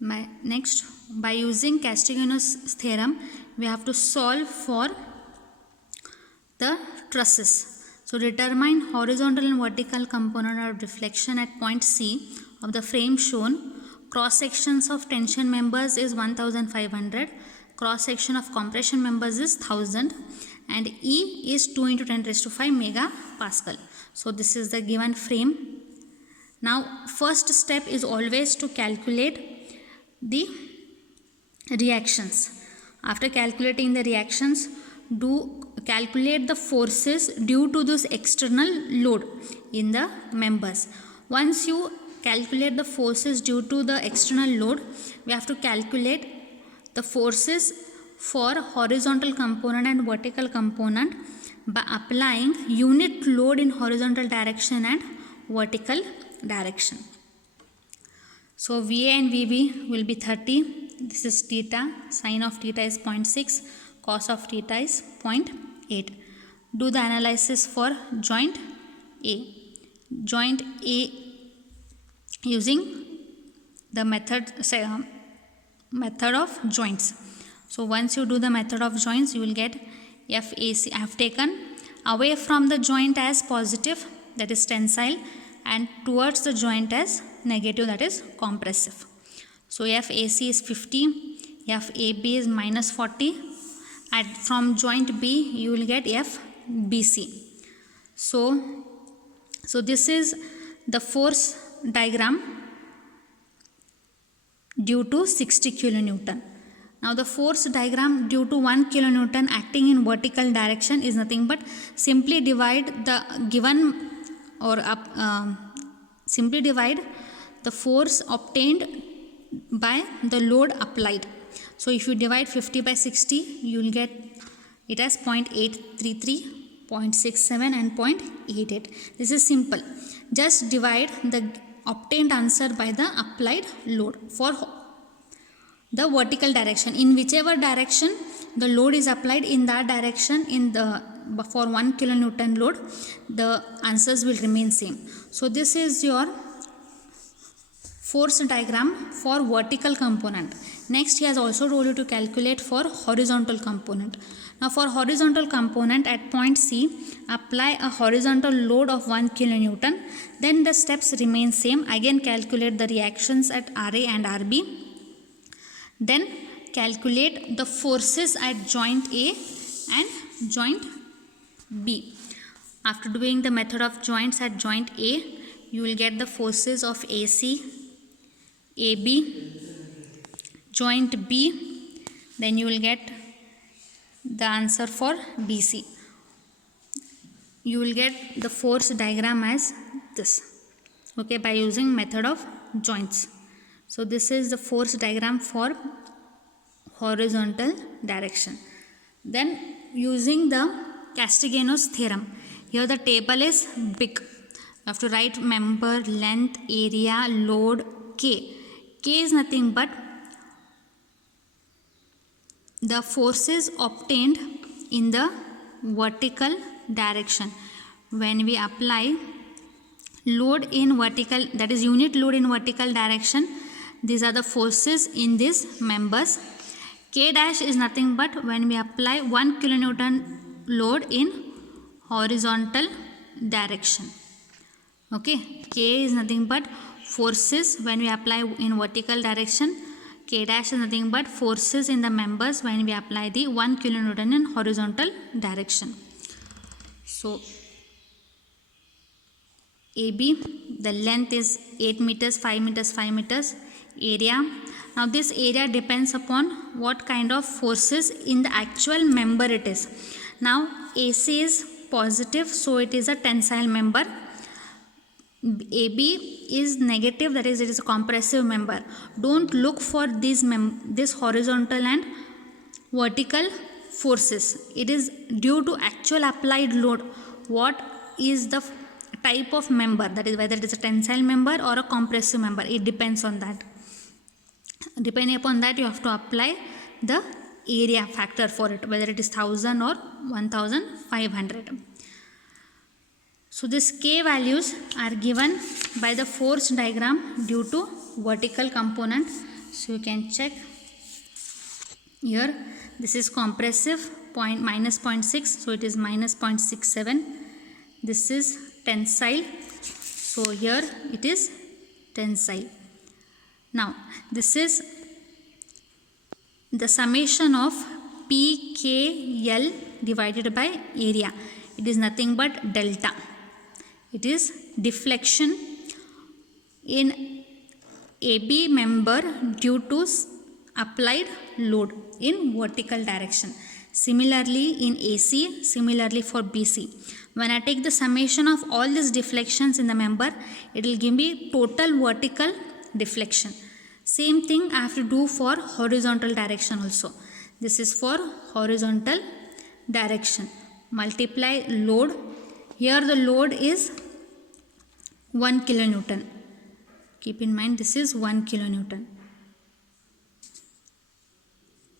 Next, by using Castiglione's theorem, we have to solve for the trusses. So determine horizontal and vertical component of deflection at point C of the frame shown. Cross sections of tension members is 1500, cross section of compression members is 1000, and E is 2 into 10 raised to 5 megapascal. So this is the given frame. Now first step is always to calculate the reactions. After calculating the reactions, calculate the forces due to this external load in the members. Once you calculate the forces due to the external load, we have to calculate the forces for horizontal component and vertical component by applying unit load in horizontal direction and vertical direction. So VA and VB will be 30. This is theta. Sine of theta is 0.6. Cos of theta is 0.8. Do the analysis for joint A. Joint A using the method of joints. So once you do the method of joints, you will get FAC. I have taken away from the joint as positive, that is tensile, and towards the joint as negative, that is compressive. So FAC is 50, FAB is minus 40, and from joint B you will get FBC. So this is the force diagram due to 60 kilonewton. Now the force diagram due to 1 kilonewton acting in vertical direction is nothing but simply divide the given or simply divide the force obtained by the load applied. So if you divide 50 by 60, you will get it as 0.833, 0.67 and 0.88. This is simple. Just divide the obtained answer by the applied load for the vertical direction. In whichever direction the load is applied, in that direction, for 1 kilonewton load, the answers will remain same. So this is your force diagram for vertical component. Next, he has also told you to calculate for horizontal component. Now for horizontal component at point C, apply a horizontal load of 1 kilonewton. Then the steps remain same. Again calculate the reactions at RA and RB. Then calculate the forces at joint A and joint B. After doing the method of joints at joint A, you will get the forces of AC, AB, joint B, then you will get the answer for BC. You will get the force diagram as this, okay, by using method of joints. So this is the force diagram for horizontal direction. Then using the Castiglione's theorem, here the table is big. You have to write member, length, area, load, K. K is nothing but the forces obtained in the vertical direction. When we apply load in vertical, that is unit load in vertical direction, these are the forces in these members. K dash is nothing but when we apply 1 kilonewton load in horizontal direction. Okay, K is nothing but forces when we apply in vertical direction. K dash is nothing but forces in the members when we apply the 1 kilonewton in horizontal direction. So AB, the length is 8 meters, 5 meters, 5 meters. Area, now this area depends upon what kind of forces in the actual member it is. Now AC is positive, so it is a tensile member. AB is negative, that is it is a compressive member. Don't look for this horizontal and vertical forces. It is due to actual applied load. What is the type of member, that is whether it is a tensile member or a compressive member, it depends on that. Depending upon that, you have to apply the area factor for it, whether it is 1000 or 1500. So these K values are given by the force diagram due to vertical component. So you can check here. This is compressive minus 0.6, so it is minus 0.67. This is tensile, so here it is tensile. Now this is the summation of PKL divided by area. It is nothing but delta. It is deflection in AB member due to applied load in vertical direction. Similarly in AC, similarly for BC. When I take the summation of all these deflections in the member, it will give me total vertical deflection. Same thing I have to do for horizontal direction also. This is for horizontal direction. Multiply load. Here the load is 1 kilonewton. Keep in mind this is 1 kilonewton.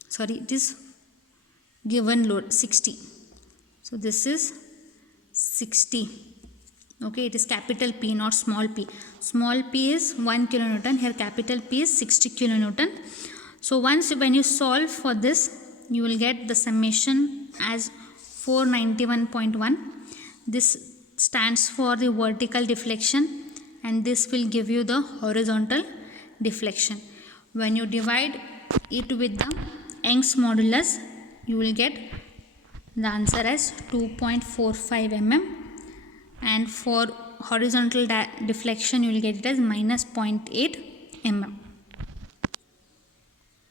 Sorry, it is given load 60. So this is 60. Okay, it is capital P, not small p. Small p is 1 kilonewton. Here capital P is 60 kilonewton. So once when you solve for this, you will get the summation as 491.1. This stands for the vertical deflection, and this will give you the horizontal deflection. When you divide it with the Young's modulus, you will get the answer as 2.45 mm, and for horizontal deflection you will get it as minus 0.8 mm.